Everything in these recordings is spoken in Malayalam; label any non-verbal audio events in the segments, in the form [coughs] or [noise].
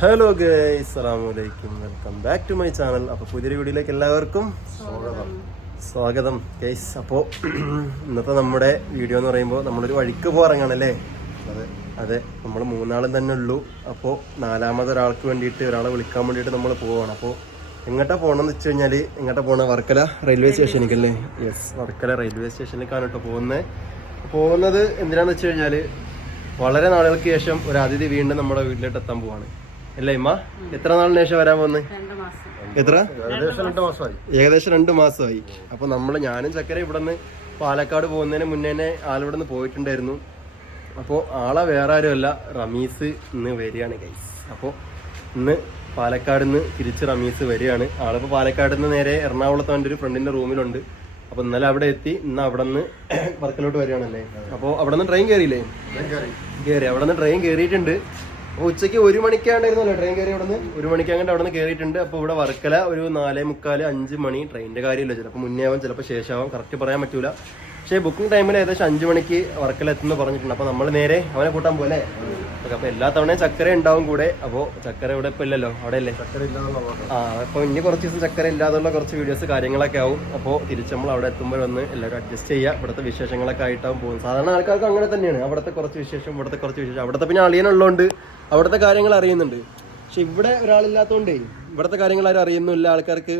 Hello ഗൈസ്ലാമലൈക്കും welcome back to my channel അപ്പോൾ പുതിയൊരു വീഡിയോയിലേക്ക് എല്ലാവർക്കും സ്വാഗതം. സ്വാഗതം ഗൈസ് അപ്പോൾ [clears throat] ഇന്നത്തെ നമ്മുടെ വീഡിയോ എന്ന് പറയുമ്പോൾ നമ്മളൊരു വഴിക്ക് പോറങ്ങാണല്ലേ അതെ അതെ. നമ്മൾ മൂന്നാളും തന്നെ ഉള്ളൂ. അപ്പോൾ നാലാമത് ഒരാൾക്ക് വേണ്ടിയിട്ട് ഒരാളെ വിളിക്കാൻ വേണ്ടിയിട്ട് നമ്മൾ പോവാണ്. അപ്പോൾ എങ്ങോട്ടാ പോകണമെന്ന് വെച്ച് കഴിഞ്ഞാൽ എങ്ങോട്ടാ പോകണ വർക്കല റെയിൽവേ സ്റ്റേഷനിലേക്കല്ലേ യെസ് വർക്കല റെയിൽവേ സ്റ്റേഷനിലേക്കാണ് കേട്ടോ പോകുന്നത് പോകുന്നത് എന്തിനാന്ന് വെച്ച് കഴിഞ്ഞാൽ വളരെ നാളുകൾക്ക് ശേഷം ഒരു അതിഥി വീണ്ടും നമ്മുടെ വീട്ടിലോട്ട് എത്താൻ പോവാണ്. അല്ലേ ഇമ്മ? എത്ര നാളിന് ശേഷം വരാൻ പോകുന്നത് രണ്ട് മാസം. എത്ര? ഏകദേശം രണ്ട് മാസമായി. ഏകദേശം രണ്ട് മാസമായി. അപ്പൊ നമ്മൾ ഞാനും ചക്കര ഇവിടെ നിന്ന് പാലക്കാട് പോകുന്നതിന് മുന്നേ തന്നെ ആളിവിടെ നിന്ന് പോയിട്ടുണ്ടായിരുന്നു. അപ്പോൾ ആളെ വേറെ ആരുമല്ല റമീസ് ഇന്ന് വരികയാണ് ഗൈസ് അപ്പോൾ ഇന്ന് പാലക്കാട് നിന്ന് തിരിച്ച് റമീസ് വരികയാണ്. ആളിപ്പോൾ പാലക്കാട് നിന്ന് നേരെ എറണാകുളത്ത് എന്റെ ഒരു ഫ്രണ്ടിന്റെ റൂമിലുണ്ട്. അപ്പോൾ ഇന്നലെ അവിടെ എത്തി ഇന്ന് അവിടെ നിന്ന് [coughs] വർക്കിലോട്ട് വരികയാണല്ലേ? അപ്പോൾ അവിടെ നിന്ന് ട്രെയിൻ കയറിയില്ലേ കയറി അവിടെ നിന്ന് ട്രെയിൻ കയറിയിട്ടുണ്ട് ഉച്ചയ്ക്ക് ഒരു മണിക്കാണ്ടായിരുന്നല്ലോ ട്രെയിൻ കയറി അവിടെ നിന്ന് ഒരു മണിക്ക് അങ്ങനെ അവിടെ നിന്ന് കയറിയിട്ടുണ്ട്. അപ്പോൾ ഇവിടെ വർക്കല ഒരു നാലേ മുക്കാൽ അഞ്ച് മണി ട്രെയിനിന്റെ കാര്യമില്ല ചിലപ്പോൾ മുന്നേ ആവാം ചിലപ്പോൾ ശേഷമാവാം കറക്റ്റ് പറയാൻ പറ്റൂല. പക്ഷേ ബുക്കിംഗ് ടൈമിൽ ഏകദേശം അഞ്ച് മണിക്ക് വർക്കിലെത്തുന്നു പറഞ്ഞിട്ടുണ്ട്. അപ്പോൾ നമ്മൾ നേരെ അവനെ കൂട്ടാൻ പോലെ അപ്പോൾ എല്ലാ തവണയും ചക്കര ഉണ്ടാവും കൂടെ. അപ്പോൾ ചക്കര ഇവിടെ ഇപ്പോൾ ഇല്ലല്ലോ. അവിടെ അല്ലേ ചക്കര ആ അപ്പോൾ ഇനി കുറച്ച് ദിവസം ചക്കര ഇല്ലാതുള്ള കുറച്ച് വീഡിയോസ് കാര്യങ്ങളൊക്കെ ആവും. അപ്പോൾ തിരിച്ച് നമ്മൾ അവിടെ എത്തുമ്പോൾ വന്ന് എല്ലാവരും അഡ്ജസ്റ്റ് ചെയ്യുക. ഇവിടുത്തെ വിശേഷങ്ങളൊക്കെ ആയിട്ടാവും പോകും സാധാരണ ആൾക്കാർക്ക് അങ്ങനെ തന്നെയാണ്. അവിടുത്തെ കുറച്ച് വിശേഷം ഇവിടുത്തെ കുറച്ച് വിശേഷം. അവിടുത്തെ പിന്നെ അളിയനുള്ളതുകൊണ്ട് അവിടുത്തെ കാര്യങ്ങൾ അറിയുന്നുണ്ട്. പക്ഷെ ഇവിടെ ഒരാളില്ലാത്തതുകൊണ്ടേ ഇവിടുത്തെ കാര്യങ്ങൾ ആരും അറിയുന്നില്ല. ആൾക്കാർക്ക്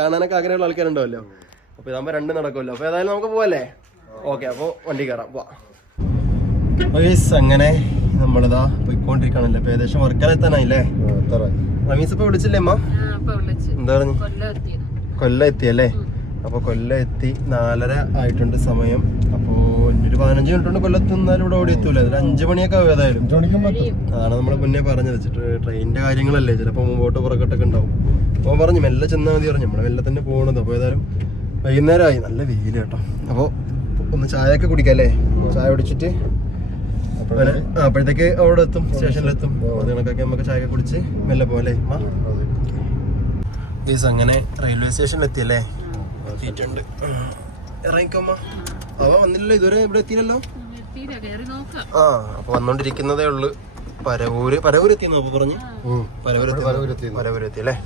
കാണാനൊക്കെ ആഗ്രഹമുള്ള ആൾക്കാരുണ്ടാവല്ലോ. അപ്പോൾ ഇതാകുമ്പോൾ രണ്ടും നടക്കുമല്ലോ. അപ്പോൾ ഏതായാലും നമുക്ക് പോവല്ലേ? ഓക്കെ അപ്പോൾ വണ്ടി കയറാം പോവാം അങ്ങനെ നമ്മളിതാ പോയിക്കൊണ്ടിരിക്കണല്ലേ ഇപ്പൊ ഏകദേശം വർക്കാലെത്താനായില്ലേ? റമീസ് ഇപ്പൊ വിളിച്ചില്ലേ അമ്മ? എന്താ പറഞ്ഞു? കൊല്ലം എത്തിയല്ലേ? അപ്പൊ കൊല്ലം എത്തി നാലര ആയിട്ടുണ്ട് സമയം. അപ്പോ ഒരു പതിനഞ്ച് മിനിറ്റ് കൊണ്ട് കൊല്ലത്ത് നിന്നാലും ഇവിടെ ഓടി എത്തൂല. ഒരു അഞ്ചു മണിയൊക്കെ ആവും ഏതായാലും. അതാണ് നമ്മൾ മുന്നേ പറഞ്ഞത്. വെച്ചിട്ട് ട്രെയിനിന്റെ കാര്യങ്ങളല്ലേ? ചിലപ്പോ മുമ്പോട്ട് പുറകോട്ടൊക്കെ ഉണ്ടാവും. അപ്പോൾ പറഞ്ഞു മെല്ലെ ചെന്നാൽ മതി പറഞ്ഞു. നമ്മളെ മെല്ലെ തന്നെ പോകണത് അപ്പോൾ ഏതായാലും വൈകുന്നേരമായി. നല്ല വെയിൽ കേട്ടോ. അപ്പോൾ ഒന്ന് ചായ ഒക്കെ കുടിക്കാം അല്ലേ ചായ കുടിച്ചിട്ട് അപ്പോഴത്തേക്ക് അവിടെ എത്തും സ്റ്റേഷനിലെത്തും. നിങ്ങൾക്കൊക്കെ കണക്കൊക്കെ നമുക്ക് ചായ കുടിച്ച് മെല്ലെ പോലെ ഗേസ് അങ്ങനെ റെയിൽവേ സ്റ്റേഷനിൽ എത്തിയല്ലേ എത്തിയിട്ടുണ്ട്. ഇറങ്ങിക്കോമ്മ. അവ വന്നില്ലല്ലോ ഇതുവരെ ഇവിടെ എത്തിയില്ലല്ലോ? എത്തിയില്ല കയറി നോക്കാം. ആ അപ്പൊ വന്നോണ്ടിരിക്കുന്നതേ ഉള്ളു. പരവൂര് പരവൂര് എത്തിയെന്നോ അപ്പൊ പറഞ്ഞു. പരവൂര് എത്തി പരവൂര് എത്തി അല്ലേ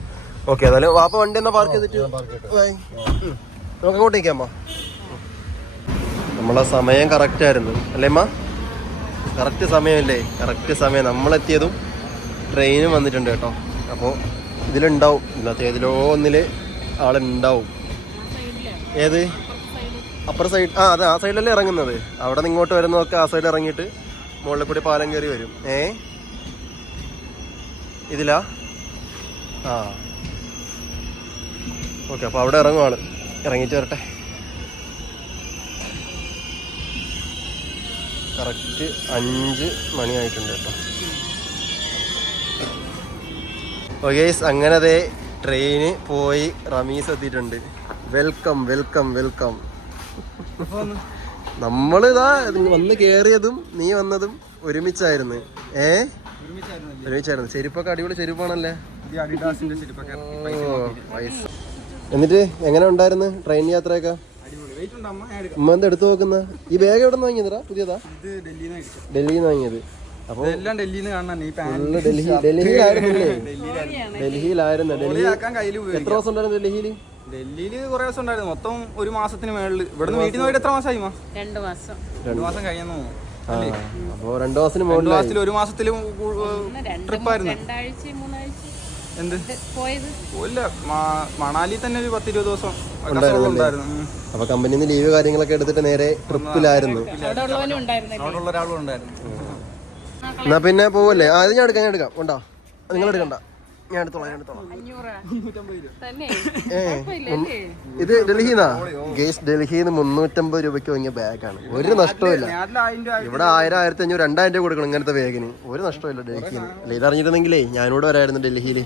ഓക്കെ അതായത് വാപ്പ വണ്ടി എന്നാ പാർക്ക് ചെയ്തിട്ട്. നമുക്ക് അങ്ങോട്ടേക്കാമ്മ നമ്മളെ സമയം കറക്റ്റ് ആയിരുന്നു. അല്ലേ അമ്മ കറക്റ്റ് സമയമല്ലേ? കറക്റ്റ് സമയം. നമ്മളെത്തിയതും ട്രെയിനും വന്നിട്ടുണ്ട് കേട്ടോ. അപ്പോൾ ഇതിലുണ്ടാവും. ഇന്നത്തെ ഏതിലോ ഒന്നിൽ ആളുണ്ടാവും. ഏത്? അപ്പുറ സൈഡ് ആ അതെ ആ സൈഡിലല്ലേ ഇറങ്ങുന്നത്. അവിടെ നിന്ന് ഇങ്ങോട്ട് വരുന്നതൊക്കെ ആ സൈഡിൽ ഇറങ്ങിയിട്ട് മുകളിൽ കൂടി പാലം കയറി വരും. ഏ? ഇതിലാ? ആ. ഓക്കെ അപ്പോൾ അവിടെ ഇറങ്ങുവാണ്. ഇറങ്ങിയിട്ട് വരട്ടെ. കറക്റ്റ് അഞ്ച് മണിയായിട്ടുണ്ട് കേട്ടോ. ഓക്കെ അങ്ങനെ ദേ ട്രെയിന് പോയി റമീസ് എത്തിയിട്ടുണ്ട്. Welcome welcome welcome. നമ്മളിതാ വന്ന് കേറിയതും നീ വന്നതും ഒരുമിച്ചായിരുന്നു. ഏ? ഒരുമിച്ചായിരുന്നു. ചെരുപ്പൊക്കെ അടിപൊളി ചെരുപ്പാണല്ലേ. എന്നിട്ട് എങ്ങനെ ഉണ്ടായിരുന്നു ട്രെയിൻ യാത്രയൊക്കെ? ഉമ്മ എന്താ എടുത്തു നോക്കുന്ന? ഈ ബാഗ് എവിടെ നിന്ന് വാങ്ങിയതാ പുതിയതാ ഡൽഹിയിൽ നിന്ന് വാങ്ങിയത്. അപ്പൊ ഡൽഹിയിലായിരുന്നില്ലേ? ഡൽഹിയിലായിരുന്നു. ഡൽഹി എത്ര ദിവസം ഉണ്ടായിരുന്നു ഡൽഹിയിൽ ഡൽഹിയിൽ കുറെ ദിവസം ഉണ്ടായിരുന്നു. മൊത്തം ഒരു മാസത്തിന് മേളിൽ ഇവിടുന്ന് വീട്ടിൽ നിന്ന് പോയിട്ട് എത്ര മാസമായി രണ്ട് മാസം. രണ്ടു മാസം കഴിയുന്നു അപ്പൊ രണ്ടു മാസത്തിന് ഒരു മാസത്തിലും ട്രിപ്പായിരുന്നു. എന്ത്? ഇല്ല മണാലി തന്നെ ഒരു പത്തിരുപത് ദിവസം. അപ്പൊ കമ്പനിയിൽ നിന്ന് ലീവ് കാര്യങ്ങളൊക്കെ എടുത്തിട്ട് നേരെ ട്രിപ്പിലായിരുന്നു. അവിടെ ഉള്ളവനും ഉണ്ടായിരുന്നില്ല? അവിടെ ഉള്ള ഒരാളും ഉണ്ടായിരുന്നു എന്നാ പിന്നെ പോവല്ലേ? ആ ഇത് ഞാൻ എടുക്കാം ഞാൻ എടുക്കാം. ഉണ്ടോ? നിങ്ങൾ എടുക്കണ്ട ഞാൻ എടുത്തോളാം ഞാൻ എടുത്തോളാം. ഇത് ഡൽഹിന്നാ? ഗേസ് ഡൽഹിന്ന് മുന്നൂറ്റമ്പത് രൂപയ്ക്ക് വാങ്ങിയ ബാഗാണ്. ഒരു നഷ്ടമില്ല ഇവിടെ ആയിരം ആയിരത്തി അഞ്ഞൂറ് രണ്ടായിരം രൂപ കൊടുക്കണം ഇങ്ങനത്തെ ബാഗിന്. ഒരു നഷ്ടമില്ല ഡൽഹിന്ന്. അല്ല ഇതറിഞ്ഞിരുന്നെങ്കിലേ ഞാനിവിടെ വരായിരുന്നു ഡൽഹിയിൽ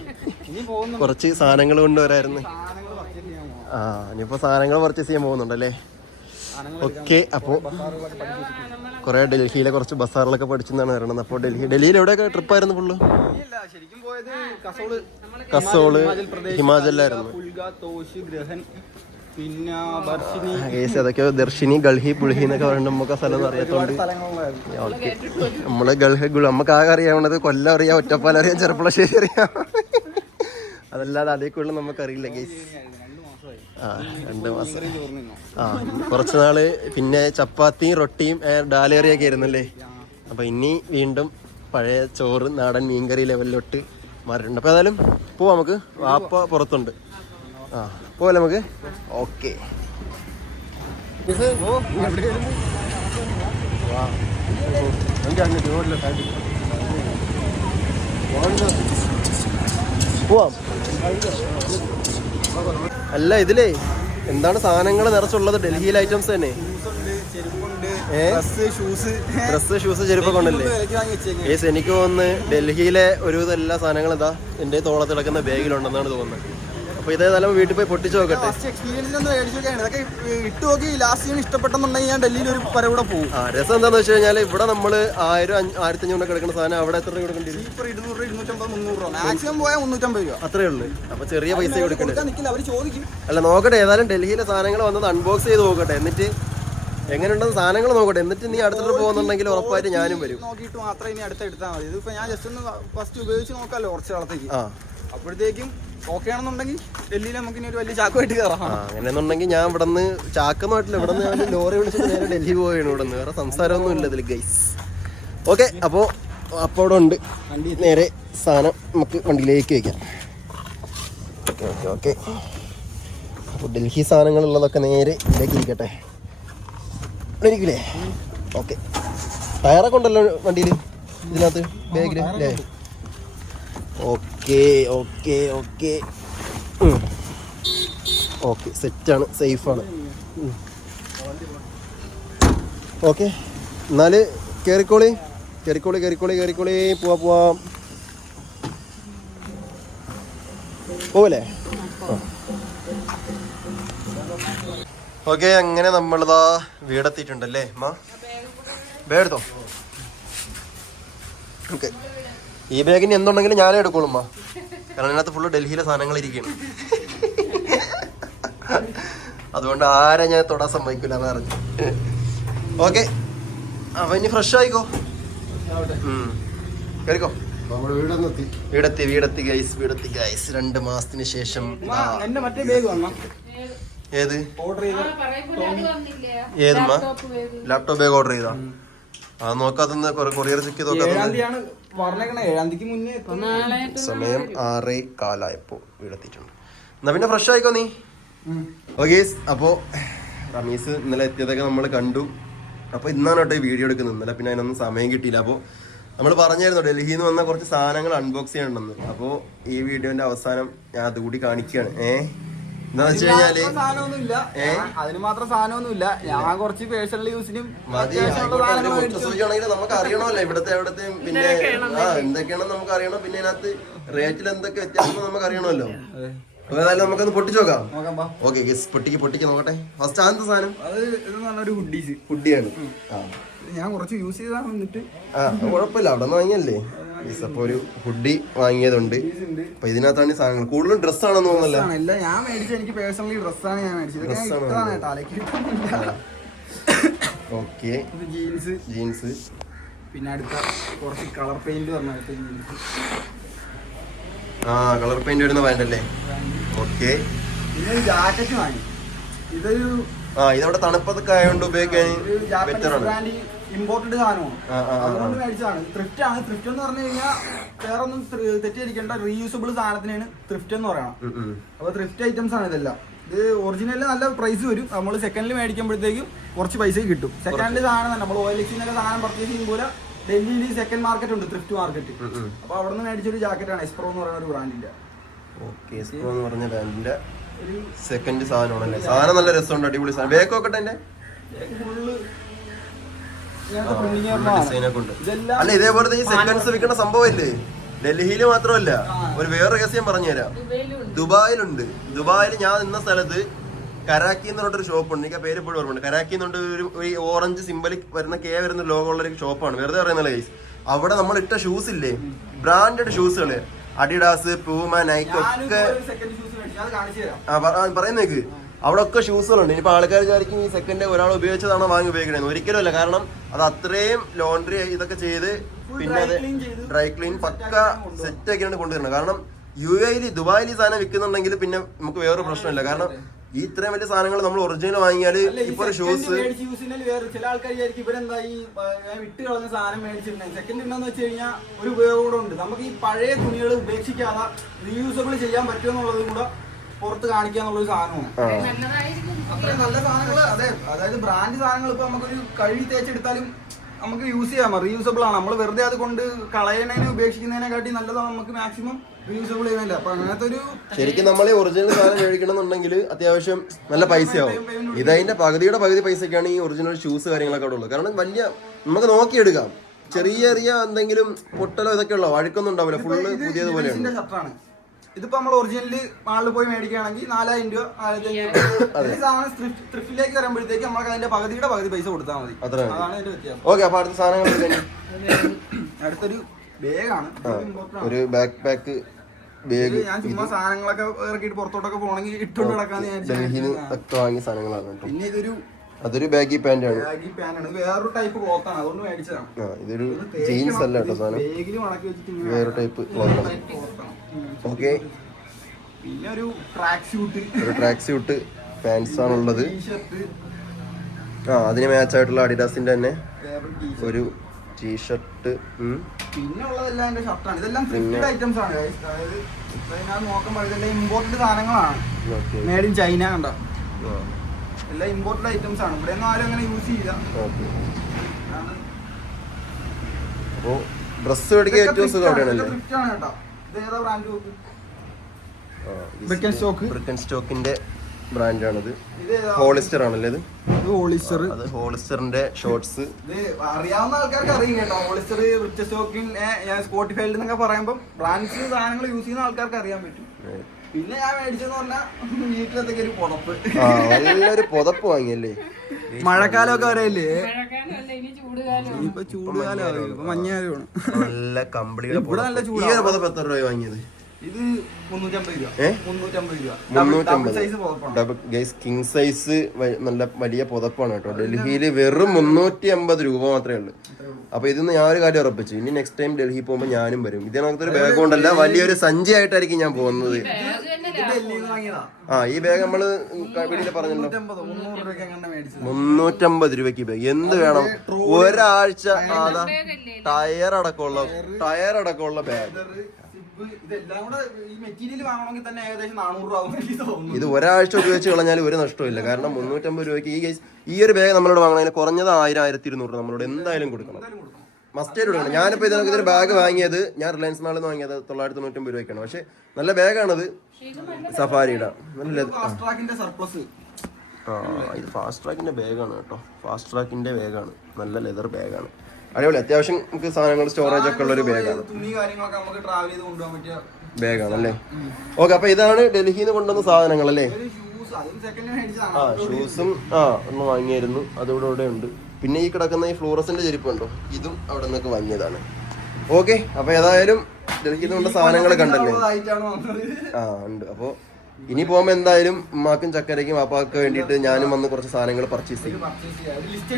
പോകുന്നു കുറച്ച് സാധനങ്ങൾ കൊണ്ടുവരായിരുന്നു. ആ ഇനിയിപ്പോ സാധനങ്ങൾ പർച്ചേസ് ചെയ്യാൻ പോകുന്നുണ്ടല്ലേ? ഓക്കെ അപ്പോൾ കുറേ ഡൽഹിയിലെ കുറച്ച് ബസാറിലൊക്കെ പഠിച്ചെന്നാണ് പറയണത് അപ്പോൾ ഡൽഹി ഡൽഹിയിൽ എവിടെയൊക്കെ ട്രിപ്പായിരുന്നു ഫുള്ള്? ഇല്ല ശരിക്കും പോയത് കസോൾ. കസോൾ ഹിമാചൽ പ്രദേശ് ഹിമാചലിലായിരുന്നു. പിന്നെ അതൊക്കെ ദർശിനി ഗൾഹി പുൾഹി എന്നൊക്കെ പറയുന്നത് നമുക്ക് ആ സ്ഥലം അറിയാത്തോണ്ട്. നമ്മൾ ഗൾഹി ഗുൾ നമുക്ക് ആകെ അറിയാവുന്നത് കൊല്ലം അറിയാം ഒറ്റപ്പാലറിയാം ചെറുപ്പുളശ്ശേരി ചെറുപ്പളശ്ശേരി അറിയാം. അതല്ലാതെ അതേ കൂടുതൽ നമുക്കറിയില്ല ഗൈസ് രണ്ട് മാസം. ആ കുറച്ച് നാൾ പിന്നെ ചപ്പാത്തിയും റൊട്ടിയും ഡാലേറിയൊക്കെ ആയിരുന്നല്ലേ? അപ്പൊ ഇനി വീണ്ടും പഴയ ചോറ് നാടൻ മീൻകറി ലെവലിലോട്ട് മാറിയിട്ടുണ്ട്. അപ്പൊ ഏതായാലും പോവാം നമുക്ക്. വാപ്പ പുറത്തുണ്ട്. ആ പോവല്ലേ നമുക്ക്. ഓക്കെ. പോവാം. അല്ല ഇതിലേ എന്താണ് സാധനങ്ങൾ നിറച്ചുള്ളത്? ഡൽഹിയിലെ ഐറ്റംസ് തന്നെ? ഡ്രസ് ഷൂസ് ചെരുപ്പൊക്കെ വിലക്ക് ഏസ് എനിക്ക് തോന്നുന്നു ഡൽഹിയിലെ ഒരുവിധം എല്ലാ സാധനങ്ങളും ഇതാ എന്റെ തോളത്ത് കിടക്കുന്ന ബാഗിലുണ്ടെന്നാണ് തോന്നുന്നത്. അപ്പൊ ഇതേതായാലും വീട്ടിൽ പോയി പൊട്ടിച്ചു നോക്കട്ടെ. ഫസ്റ്റ് ഒന്ന് ഇതൊക്കെ ഇട്ട് നോക്കി ലാസ്റ്റ് സീൻ ഇഷ്ടപ്പെട്ടെന്നുണ്ടെങ്കിൽ ഞാൻ ഡൽഹിയിൽ ഒരു പരവിടെ പോകും. ആ രസം എന്താണെന്ന് വെച്ച് കഴിഞ്ഞാൽ ഇവിടെ നമ്മൾ ആയിരം ആയിരത്തി അഞ്ഞൂറ് കിടക്കുന്ന സാധനം അവിടെ എത്ര രൂപ കൊടുക്കേണ്ടി വരും ഇരുന്നൂറ് രൂപ ഇരുന്നൂറ്റമ്പത് മുന്നൂറ് രൂപ. മാക്സിമം പോയാൽ മുന്നൂറ്റമ്പത് രൂപ. അത്രേ ഉള്ളൂ. അപ്പൊ ചെറിയ പൈസ കൊടുക്കണ്ടേ കൊടുക്കാൻ നിൽക്കില്ല അവർ ചോദിക്കും. അല്ല നോക്കട്ടെ ഏതായാലും ഡൽഹിയിലെ സാധനങ്ങൾ വന്നത് അൺബോക്സ് ചെയ്ത് നോക്കട്ടെ. എന്നിട്ട് എങ്ങനെയുണ്ടെന്ന് സാധനങ്ങൾ നോക്കട്ടെ. എന്നിട്ട് നീ അടുത്തിട്ട് പോകുന്നുണ്ടെങ്കിൽ ഉറപ്പായിട്ട് ഞാനും വരും. നോക്കിയിട്ട് മാത്രമേ ഇനി അടുത്ത് എടുത്താൽ മതി. ഇതിപ്പോ ഞാൻ ജസ്റ്റ് ഒന്ന് ഫസ്റ്റ് ഉപയോഗിച്ച് നോക്കാമല്ലോ കുറച്ച് കാലത്തേക്ക് ആ. അപ്പോഴത്തേക്കും ഓക്കെ ആണെന്നുണ്ടെങ്കിൽ ഡൽഹിയിൽ നമുക്ക് ഇനി ഒരു വലിയ ചാക്കുമായിട്ട് കയറാം. ആ അങ്ങനെയെന്നുണ്ടെങ്കിൽ ഞാൻ ഇവിടെ നിന്ന് ആയിട്ടില്ല ഇവിടെ നിന്ന് ഞാൻ ലോറി വിളിച്ചിട്ട് നേരെ ഡൽഹി പോവുകയാണ് ഇവിടെ നിന്ന് വേറെ സംസാരമൊന്നും ഇല്ല ഇതിൽ ഗൈസ് ഓക്കെ അപ്പോൾ അപ്പോൾ ഉണ്ട്. വണ്ടി നേരെ സാധനം നമുക്ക് വണ്ടിയിലേക്ക് വയ്ക്കാം. ഓക്കെ ഓക്കെ ഓക്കെ അപ്പോൾ ഡൽഹി സാധനങ്ങളുള്ളതൊക്കെ നേരെ ഇതിലേക്ക് ഇരിക്കട്ടെ. ഇവിടെ ഇരിക്കില്ലേ ഓക്കെ ടയറൊക്കെ ഉണ്ടല്ലോ വണ്ടിയിൽ ഇതിനകത്ത് ബാഗിൽ അല്ലേ ഓക്കെ ഓക്കെ ഓക്കെ. ഓക്കെ സെറ്റാണ് സേഫാണ്. ഓക്കെ എന്നാൽ കയറിക്കോളി കയറിക്കോളി കയറിക്കോളി കയറിക്കോളി പോവാ പോവാം. പോവല്ലേ? ഓക്കെ അങ്ങനെ നമ്മളിതാ വീടെത്തിയിട്ടുണ്ടല്ലേ അമ്മ വേടത്തോ ഓക്കെ. ഈ ബാഗിന് എന്തുണ്ടെങ്കിലും ഞാനേ എടുക്കോളും മാ കാരണം ഇതിനകത്ത് ഫുള്ള് ഡൽഹിയിലെ സാധനങ്ങൾ ഇരിക്കുകയാണ്. അതുകൊണ്ട് ആരെ ഞാൻ തൊടാൻ സമ്മതിക്കില്ല എന്ന് പറഞ്ഞു. ഓക്കെ. അപ്പൊ ഇനി ഫ്രഷ് ആയിക്കോ? കേൾക്കോ കേറിക്കോ. വീടെത്തി വീടെത്തി ഗൈസ് വീടെത്തി ഗൈസ് രണ്ട് മാസത്തിന് ശേഷം ഏത്? ഏതുമാ ലാപ്ടോപ്പ് ബാഗ് ഓർഡർ ചെയ്താ? അത് നോക്കാത്ത കൊറിയർ ചെക്ക് നോക്കാത്ത. സമയം ആറേ കാലായപ്പോ വീടെത്തിയിട്ടുണ്ട്. എന്നാ പിന്നെ ഫ്രഷ് ആയിക്കോ നീ? ഓക്കെ അപ്പോ റമീസ് ഇന്നലെ എത്തിയതൊക്കെ നമ്മൾ കണ്ടു. അപ്പൊ ഇന്നാണ് കേട്ടോ ഈ വീഡിയോ എടുക്കുന്നത്. ഇന്നലെ പിന്നെ അതിനൊന്നും സമയം കിട്ടിയില്ല. അപ്പോൾ നമ്മൾ പറഞ്ഞായിരുന്നു ഡൽഹിയിൽ നിന്ന് വന്ന കുറച്ച് സാധനങ്ങൾ അൺബോക്സ് ചെയ്യണമെന്ന്. അപ്പോൾ ഈ വീഡിയോന്റെ അവസാനം ഞാൻ അതുകൂടി കാണിക്കുകയാണ്. ഏ? എന്താന്ന് വെച്ച് കഴിഞ്ഞാൽ? അതിന് മാത്രം സാധനമൊന്നുമില്ല. ഏ? അതിന് മാത്രം സാധനമൊന്നുമില്ല. ഞാൻ കുറച്ച് പേഴ്സണൽ യൂസിനും മതി. ആയിക്കോട്ടെ, നമുക്ക് അറിയണമല്ലോ. ഇവിടത്തെ എവിടത്തെയും പിന്നെ ആ എന്തൊക്കെയാണെന്ന് നമുക്ക് അറിയണം. പിന്നെ ഇതിനകത്ത് റേറ്റിൽ എന്തൊക്കെ വ്യത്യാസം നമുക്ക് അറിയണമല്ലോ. ഏതായാലും നമുക്കൊന്ന് പൊട്ടിച്ചു നോക്കാം. ഓക്കെ പൊട്ടിക്ക് പൊട്ടിക്ക് നോക്കട്ടെ. ഫസ്റ്റ് ആദ്യത്തെ സാധനം? അത് ഹുഡീസ് ആ. ഞാൻ കുറച്ച് യൂസ് ചെയ്താൽ വന്നിട്ട് കുഴപ്പമില്ല. അവിടെ നിന്ന് വാങ്ങിയല്ലേ അപ്പൊ ഒരു ഹുഡി വാങ്ങിയതുണ്ട്. അപ്പൊ ഇതിനകത്താണ് സാധനങ്ങൾ. കൂടുതലും ഡ്രസ് ആണെന്ന് തോന്നുന്നല്ലേ? ഞാൻ മേടിച്ച എനിക്ക് പേഴ്സണലി ഡ്രസ്സാണ് ഞാൻ മേടിച്ചത്. ഓക്കെ ജീൻസ് ജീൻസ് പിന്നെ അടുത്ത കുറച്ച് കളർ പെയിന്റ് പറഞ്ഞ ആ കളർ പെയിന്റ് വരുന്ന പാന്റ് അല്ലേ? ഓക്കെ ഒരു ജാക്കറ്റ് വാങ്ങി. ഇതൊരു ആ ഇതവിടെ തണുപ്പതൊക്കെ ആയതുകൊണ്ട് ഉപയോഗിക്കാൻ ബെറ്റർ ആണ്. ഇമ്പോർട്ടഡ് സാധനമാണ്. അതുകൊണ്ട് മേടിച്ചതാണ്. ത്രിഫ്റ്റ് ആണ്. ത്രിഫ്റ്റ് എന്ന് പറഞ്ഞു കഴിഞ്ഞാൽ വേറെ ഒന്നും തെറ്റിയിരിക്കേണ്ട റീയൂസബിൾ സാധനത്തിനാണ് ത്രിഫ്റ്റ് എന്ന് പറയണം. അപ്പോൾ ത്രിഫ്റ്റ് ഐറ്റംസ് ആണ് ഇതെല്ലാം. ഇത് ഒറിജിനലിൽ നല്ല പ്രൈസ് വരും. നമ്മൾ സെക്കൻഡിൽ മേടിക്കുമ്പോഴത്തേക്കും കുറച്ച് പൈസ കിട്ടും. സെക്കൻഡിൽ സാധനം തന്നെ. നമ്മൾ ഓയിൽ എക്സിന്നൊക്കെ സാധനം പർച്ചേസ് ചെയ്യുമ്പോൾ ഡൽഹിയിൽ സെക്കൻഡ് മാർക്കറ്റ് ഉണ്ട് ത്രിഫ്റ്റ് മാർക്കറ്റ്. അപ്പോൾ അവിടെ നിന്ന് മേടിച്ചൊരു ജാക്കറ്റാണ്. എക്സ്പ്രോ എന്ന് പറയുന്ന ഒരു ബ്രാൻഡിന്റെ. ഓക്കെ എസ്പ്രോ എന്ന് പറഞ്ഞ ബാൻഡിന്റെ സെക്കൻഡ് സാധനമാണല്ലേ? സാധനം നല്ല രസമുണ്ട് അടിപൊളി സാധനം. ബേക്കോക്കട്ടെ എന്റെ ഫുള്ള് അല്ല ഇതേപോലെ ഈ സെക്കൻഡ്സ് വിൽക്കുന്ന സംഭവമില്ലേ? ഡൽഹിയിൽ മാത്രമല്ല ഒരു വേറെ കേസ് ഞാൻ പറഞ്ഞുതരാം. ദുബായിലുണ്ട്. ദുബായിൽ ഞാൻ നിന്ന സ്ഥലത്ത് കരാക്കി എന്ന് പറഞ്ഞൊരു ഷോപ്പ് ഉണ്ട് എനിക്ക് പേര് ഇപ്പോഴും ഓർമ്മയുണ്ട്. കരാക്കി എന്ന് ഒരു ഒരു ഓറഞ്ച് സിമ്പിൾ വരുന്ന കെ വരുന്ന ലോഗോ ഉള്ള ഒരു ഷോപ്പാണ്. വെറുതെ പറയുന്ന ഗൈസ് അവിടെ നമ്മൾ ഇട്ട ഷൂസ് ഇല്ലേ? ബ്രാൻഡഡ് ഷൂസുകൾ അഡിഡാസ് പൂമ നൈക്ക് ഒക്കെ ആ, പറയുന്നേക്ക്. അവിടെ ഒക്കെ ഷൂസുകളുണ്ട് ഇനിയിപ്പോൾ ആൾക്കാർ വിചാരിക്കും ഈ സെക്കൻഡ് ഒരാൾ ഉപയോഗിച്ചതാണോ വാങ്ങി ഉപയോഗിക്കണേ ഒരിക്കലും അല്ല. കാരണം അത് അത്രയും ലോണ്ടറി ഇതൊക്കെ ചെയ്ത് പിന്നെ അത് ഡ്രൈ ക്ലീൻ പക്ക സെറ്റ് ആക്കിയാണ് കൊണ്ടുവരണം കാരണം യു എയിൽ ദുബായിൽ സാധനം വിൽക്കുന്നുണ്ടെങ്കിൽ പിന്നെ നമുക്ക് വേറൊരു പ്രശ്നമില്ല. കാരണം ഈ ഇത്രയും വലിയ സാധനങ്ങൾ നമ്മൾ ഒറിജിനൽ വാങ്ങിയാൽ ഇപ്പൊ ഷൂസ് ചില ആൾക്കാർ വിചാരിക്കും ഇവരെന്താ ഈ വിട്ട് കളഞ്ഞ സാധനം മേടിച്ചിരുന്നത് സെക്കൻഡ് ഉണ്ടെന്ന് വെച്ച് കഴിഞ്ഞാൽ ഒരു ഉപയോഗം കൂടെ ഉണ്ട്. നമുക്ക് ഈ പഴയ തുണികൾ ഉപേക്ഷിക്കാതെ റീയൂസബിൾ ചെയ്യാൻ പറ്റുമെന്നുള്ളതും കൂടെ പുറത്ത് കാണിക്കുക എന്നുള്ളൊരു സാധനമാണ്. അത്രയും നല്ല സാധനങ്ങൾ അതെ അതായത് ബ്രാൻഡ് സാധനങ്ങൾ ഇപ്പൊ നമുക്കൊരു കഴുകി തേച്ചെടുത്താലും നമുക്ക് യൂസ് ചെയ്യാം. റീയൂസബിൾ ആണ്. നമ്മൾ വെറുതെ അത് കൊണ്ട് കളയണേനെ ഉപേക്ഷിക്കുന്നതിനെക്കാട്ടി നല്ലതാണ് നമുക്ക് മാക്സിമം റീയൂസബിൾ ചെയ്യുന്നില്ല അപ്പൊ അങ്ങനത്തെ ഒരു ശരിക്കും നമ്മൾ ഈ ഒറിജിനൽ സാധനം മേടിക്കണമെന്നുണ്ടെങ്കിൽ അത്യാവശ്യം നല്ല പൈസയാവും. ഇതതിന്റെ പകുതിയുടെ പകുതി പൈസക്കാണ് ഈ ഒറിജിനൽ ഷൂസ് കാര്യങ്ങളൊക്കെ അവിടെ ഉള്ളത്. കാരണം വലിയ നമുക്ക് നോക്കിയെടുക്കാം. ചെറിയ ചെറിയ എന്തെങ്കിലും പൊട്ടലോ ഇതൊക്കെ ഉള്ളോ? അഴുക്കൊന്നും ഉണ്ടാവില്ല. ഫുള്ള് പുതിയതുപോലെയാണ് ഇതിപ്പോ നമ്മൾ ഒറിജിനലി മാളിൽ പോയി മേടിക്കുകയാണെങ്കിൽ നാലായിരം രൂപ നാലായിരത്തി സാധനം ത്രിഫിലേക്ക് വരുമ്പോഴത്തേക്ക് നമുക്ക് അതിന്റെ പകുതിയുടെ പകുതി പൈസ കൊടുത്താൽ മതി. അതാണ് അതിന്റെ വ്യത്യാസം. ഓക്കെ അപ്പൊ അടുത്ത സാധനങ്ങൾ? അടുത്തൊരു ബാഗാണ്. ഒരു ബാക്ക് പാക്ക് ബാഗ് ഞാൻ ചുമ്മാ സാധനങ്ങളൊക്കെ ഇറക്കിയിട്ട് പുറത്തോട്ടൊക്കെ പോണെങ്കിൽ ഇട്ടുകൊണ്ട് നടക്കാന്ന് ഡൽഹിയിൽ വിചാരിച്ചു ഒക്കെ വാങ്ങിയ സാധനങ്ങളാണ് പിന്നെ ഇതൊരു അതൊരു ബാഗി പാന്റ് ആണ്. വേറൊരു ടൈപ്പ് ക്ലോത്ത് ആണ്. അതുകൊണ്ട് മേടിച്ചതാണ്. ഇതൊരു ജീൻസ് അല്ല കേട്ടോ സാധനം. വേറൊരു ടൈപ്പ് ക്ലോത്ത് ആണ്. ഓക്കെ. പിന്നെ ഒരു ട്രാക്ക് സ്യൂട്ട് പാൻസ് ആണുള്ളത്. ആ അതിന് മാച്ച് ആയിട്ടുള്ള അഡിഡാസിന്റെ തന്നെ ഒരു ടീഷർട്ട് മേഡ് ഇൻ ചൈന കണ്ടോ? എല്ലാം ഇമ്പോർട്ടഡ് ഐറ്റംസ് ആണ്. ഇവിടെ ആരും അങ്ങനെ യൂസ് ചെയ്യില്ല. ഡ്രസ് അതാണ്. അപ്പോ ഡ്രസ്സ് മേടിക്കാൻ ഏറ്റവും സുഖം അവിടെയാണല്ലേ? നോക്ക്. Brick ബ്രിക്കൻ സ്റ്റോക്കിന്റെ ബ്രാൻഡാണിത് ഹോളിസ്റ്റർ ആണല്ലേ ഇത്? ഹോളിസ്റ്റർ അത് ഹോളിസ്റ്ററിന്റെ ഷോർട്സ് ഇത് അറിയാവുന്ന ആൾക്കാർക്ക് അറിയും കേട്ടോ ഹോളിസ്റ്റർ ബ്രിച്ച് സ്റ്റോക്കിൻ സ്പോട്ടിഫൈൽഡ് എന്നൊക്കെ പറയുമ്പോൾ ബ്രാൻഡ്സ് സാധനങ്ങൾ യൂസ് ചെയ്യുന്ന ആൾക്കാർക്ക് അറിയാൻ പറ്റും. പിന്നെ ഞാൻ മേടിച്ചെന്ന് പറഞ്ഞാൽ വീട്ടിലത്തേക്ക് ഒരു പുതപ്പ്. നല്ലൊരു പുതപ്പ് വാങ്ങിയല്ലേ? മഴക്കാലമൊക്കെ വരെയല്ലേ മഴക്കാലമല്ല ഇനി ചൂടുകാലം. ഇനിയിപ്പോ ആണ്. ഇപ്പൊ മഞ്ഞകാലമാണ് നല്ല കമ്പിളിയുടെ ഇവിടെ നല്ല. ചൂടാ. ഈ ഒരു പുതപ്പ് എത്ര രൂപ വാങ്ങിയത്? ഇത് മുന്നൂറ്റമ്പത് രൂപ. ഏ? മുന്നൂറ്റമ്പത് രൂപ. മുന്നൂറ്റമ്പത്. സൈസ് പുതപ്പാണ് ഡബിൾ ഗൈസ് കിങ് സൈസ് നല്ല വലിയ പുതപ്പാണ് കേട്ടോ. ഡൽഹിയിൽ വെറും മുന്നൂറ്റി അമ്പത് രൂപ മാത്രമേ ഉള്ളൂ. അപ്പൊ ഇതിന്ന് ഞാൻ ഒരു കാര്യം ഉറപ്പിച്ചു. ഇനി നെക്സ്റ്റ് ടൈം ഡൽഹി പോകുമ്പോൾ ഞാനും വരും. ഇതിനകത്തൊരു ബാഗ് കൊണ്ടല്ല വലിയൊരു സഞ്ചി ആയിട്ടായിരിക്കും ഞാൻ പോകുന്നത്. ആ ഈ ബാഗ് നമ്മൾ വീട്ടിൽ പറഞ്ഞല്ലോ. മുന്നൂറ്റമ്പത് രൂപക്ക് രൂപയ്ക്ക് ബാഗ് എന്ത് വേണം? ഒരാഴ്ച അതാ ടയർ അടക്കമുള്ള ടയർ അടക്കമുള്ള ബാഗ് ലെതറ്, ഇതെല്ലാം കൂടെ ഈ മെറ്റീരിയൽ വാങ്ങണമെങ്കിൽ തന്നെ ഏകദേശം നാനൂറ് രൂപ ആവും എനിക്ക് തോന്നുന്നു. ഇത് ഒരാഴ്ച ഉപയോഗിച്ച് കളഞ്ഞാൽ ഒരു നഷ്ടമില്ല കാരണം മുന്നൂറ്റമ്പത് രൂപയ്ക്ക് ഈ ഈ ഒരു ബാഗ് നമ്മളോട് വാങ്ങണതിന് കുറഞ്ഞത് ആയിരം ആയിരത്തി ഇരുന്നൂറ് രൂപ നമ്മളോട് എന്തായാലും കൊടുക്കണം. എന്തായാലും കൊടുക്കണം. മസ്റ്റ് ആയിട്ട് കൊടുക്കണം ഞാനിപ്പോൾ ഇതിനൊക്കെ ഇതിന് ബാഗ് വാങ്ങിയത്. ഞാൻ റിലയൻസ് മാളിൽ നിന്ന് വാങ്ങിയത് തൊള്ളായിരത്തി തൊണ്ണൂറ്റമ്പത് രൂപയ്ക്കാണ്. പക്ഷേ നല്ല ബാഗാണത് സഫാരിയുടെ നല്ല ഇത്. ഫാസ്റ്റ് ട്രാക്കിന്റെ സർപ്ലസ് ആ ഇത് ഫാസ്റ്റ് ട്രാക്കിന്റെ ബാഗാണ് കേട്ടോ. ഫാസ്റ്റ് ട്രാക്കിന്റെ ബാഗാണ് നല്ല ലെതർ ബാഗാണ് അടിപൊളി. അത്യാവശ്യം നമുക്ക് സാധനങ്ങൾ സ്റ്റോറേജ് ഒക്കെ ഉള്ള ഒരു ബാഗാണ് ബാഗാണ് അല്ലേ? ഓക്കെ അപ്പൊ ഇതാണ് ഡൽഹിയിൽ നിന്ന് കൊണ്ടുവന്ന സാധനങ്ങൾ അല്ലേ? ആ ഷൂസും ആ ഒന്ന് വാങ്ങിയായിരുന്നു. അതിവിടെ ഇവിടെ ഉണ്ട്. പിന്നെ ഈ കിടക്കുന്ന ഈ ഫ്ലൂറസിന്റെ ചെരുപ്പ് ഉണ്ടോ ഇതും അവിടെ നിന്നൊക്കെ വാങ്ങിയതാണ്. ഓക്കെ അപ്പൊ ഏതായാലും ഡൽഹിയിൽ നിന്നുള്ള സാധനങ്ങൾ കണ്ടല്ലേ? ആ ഉണ്ട്. അപ്പോ ഇനി പോകുമ്പോ എന്തായാലും ഉമ്മാക്കും ചക്കരയ്ക്കും വാപ്പാക്ക് വേണ്ടിയിട്ട് ഞാനും വന്ന് കുറച്ച് സാധനങ്ങൾ പർച്ചേസ് ചെയ്യും. ലിസ്റ്റ്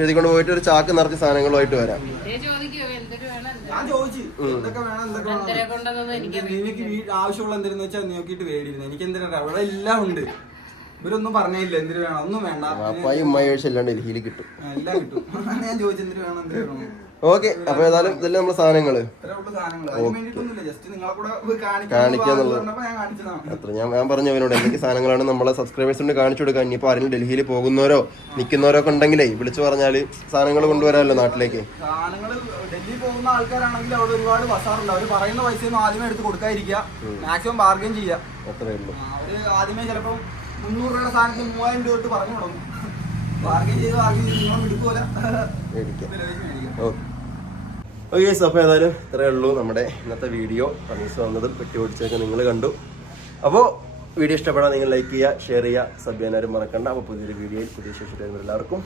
എഴുതിക്കൊണ്ട് പോയിട്ട് ഒരു ചാക്ക് നിറച്ച് സാധനങ്ങളുമായിട്ട് വരാം. ഇതേ ചോദിക്കോ എന്തൊരു വേണം? ഞാൻ ചോദിച്ചു എന്തൊക്കെ വേണം എന്തൊക്കെ എന്തരെ വേണം കൊണ്ടുവന്നത് എനിക്ക് ആവശ്യമുള്ള എന്തെന്ന് വെച്ചാൽ നോക്കിയിട്ട് വേടിയിരുന്നു എനിക്ക് എന്തിനാ അവിടെ എല്ലാം ഉണ്ട്. ഇവരൊന്നും പറഞ്ഞില്ല എന്തിനു വേണം? ഒന്നും വേണ്ട. അപ്പായി ഉമ്മയും എല്ലാം ഡൽഹിയിൽ കിട്ടും. എല്ലാം കിട്ടും. ഞാൻ ചോദിച്ചു എന്തിനു വേണം എന്തിനു വേണം? ഓക്കെ അപ്പൊ ഏതായാലും ഇതെല്ലാം നമ്മളെ സാധനങ്ങൾ. അത്ര ഞാൻ ഞാൻ പറഞ്ഞു അവനോട് എന്തൊക്കെ സാധനങ്ങളാണ് നമ്മളെ സബ്സ്ക്രൈബേഴ്സിന് കാണിച്ചു കൊടുക്കാൻ. ഇനിയിപ്പോ ആരെങ്കിലും ഡൽഹിയിൽ പോകുന്നവരോ നിൽക്കുന്നവരോ ഒക്കെ ഉണ്ടെങ്കിലേ വിളിച്ചു പറഞ്ഞാൽ സാധനങ്ങൾ കൊണ്ടുവരാമല്ലോ നാട്ടിലേക്ക്. സാധനങ്ങൾ ഡൽഹി പോകുന്ന ആൾക്കാരാണെങ്കിൽ അവിടെ ഒരുപാട് ബസാറുണ്ട്. അവർ പറയുന്ന പൈസയൊന്നും ആദ്യമേ എടുത്ത് കൊടുക്കാതിരിക്കുക. മാക്സിമം ബാർഗൻ ചെയ്യുക. അത്രേ ഉള്ളൂ. ആദ്യമേ ചിലപ്പം മുന്നൂറ് രൂപയുടെ സാധനത്തിന് മൂവായിരം രൂപ തൊട്ട് പറഞ്ഞു തുടങ്ങും ബാർഗൈൻ ചെയ്ത് ബാർഗൈൻ ചെയ്ത് നിങ്ങൾ എടുക്കൂല. ഓക്കെ ഓക്കെ അപ്പോൾ ഏതായാലും ഇത്രയേ ഉള്ളൂ നമ്മുടെ ഇന്നത്തെ വീഡിയോ പണീസ് വന്നതും പെട്ടി ഓടിച്ചതൊക്കെ നിങ്ങൾ കണ്ടു. അപ്പോൾ വീഡിയോ ഇഷ്ടപ്പെടാൻ നിങ്ങൾ ലൈക്ക് ചെയ്യുക ഷെയർ ചെയ്യുക സബ് ചെയ്യാനും മറക്കണ്ട. അപ്പോൾ പുതിയൊരു വീഡിയോയിൽ പുതിയ ശേഷം എല്ലാവർക്കും